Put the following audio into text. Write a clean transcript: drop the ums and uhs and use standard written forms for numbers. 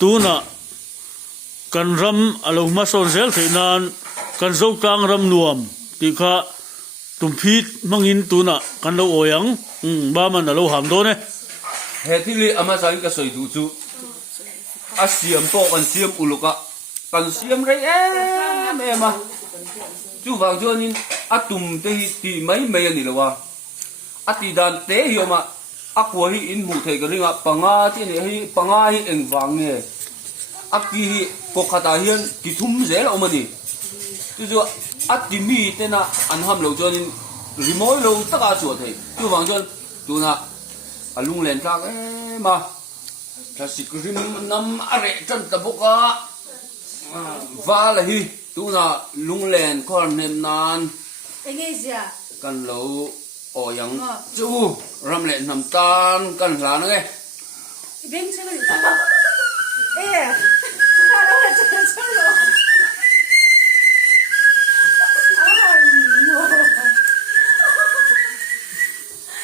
tu na kan ram alo ma son zel theinan kan zo tang ram nuam ti kha tumphi mangin tu na kan lo oyang ba man alo ham do ne he thi li ama sang ka soi du chu a siam to kan siam uluka kan siam rei em ma chu wang cho nin atum te ti mai mai ani lawa ati dan te hi ma akwa hi in mu thei ka ringa panga ti ni hi panga hi eng wang nge aki hi ko khata hian ki thum zel omani chu chu ati mi te na an ham lo cho nin rimoi lo taka chu thei chu wang cho tu na alung len tak ma ta sikrim nam are chan ta boka va la hi tu na lung len khon nem nan Engezia. kan lo o yang chu ram le nam tan kan la na nge Ibeng sa